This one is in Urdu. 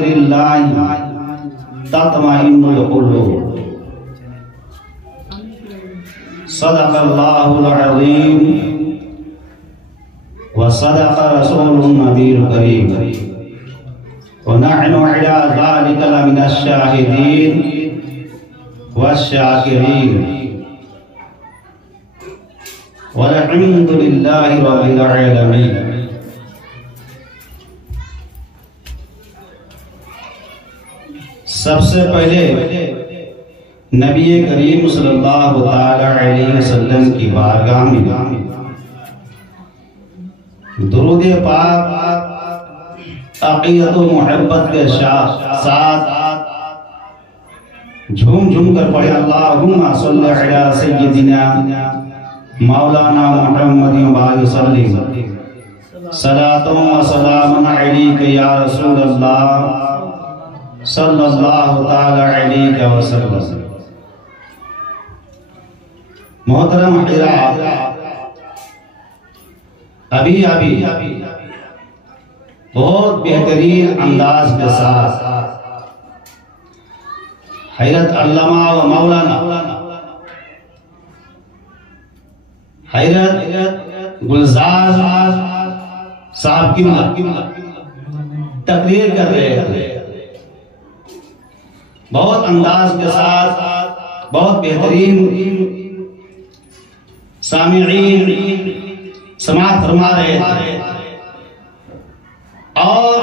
بذکر اللہ تطمئن القلوب۔ صدق اللہ العظیم وصدق رسول النبی الکریم ونحن على ذلك لمن الشاہدین والشاکرین والحمد للہ رب العالمین۔ سب سے پہلے نبی کریم صلی اللہ علیہ وسلم کی بارگاہ میں درود پاک عقیدت و محبت کے ساتھ جھوم جھوم کر پڑھے اللہم صلی علی سیدنا مولانا محمد وسلم صلاۃ و سلام علیک یا رسول اللہ صلی اللہ تعالی علیہ وسلم۔ محترم حضرات، ابھی بہت بہترین انداز کے ساتھ حضرت علامہ و مولانا حضرت گلزار صاحب کی تقریر کر رہے تھے، بہت انداز کے ساتھ بہت بہترین سامعین سماعت فرما رہے تھے، اور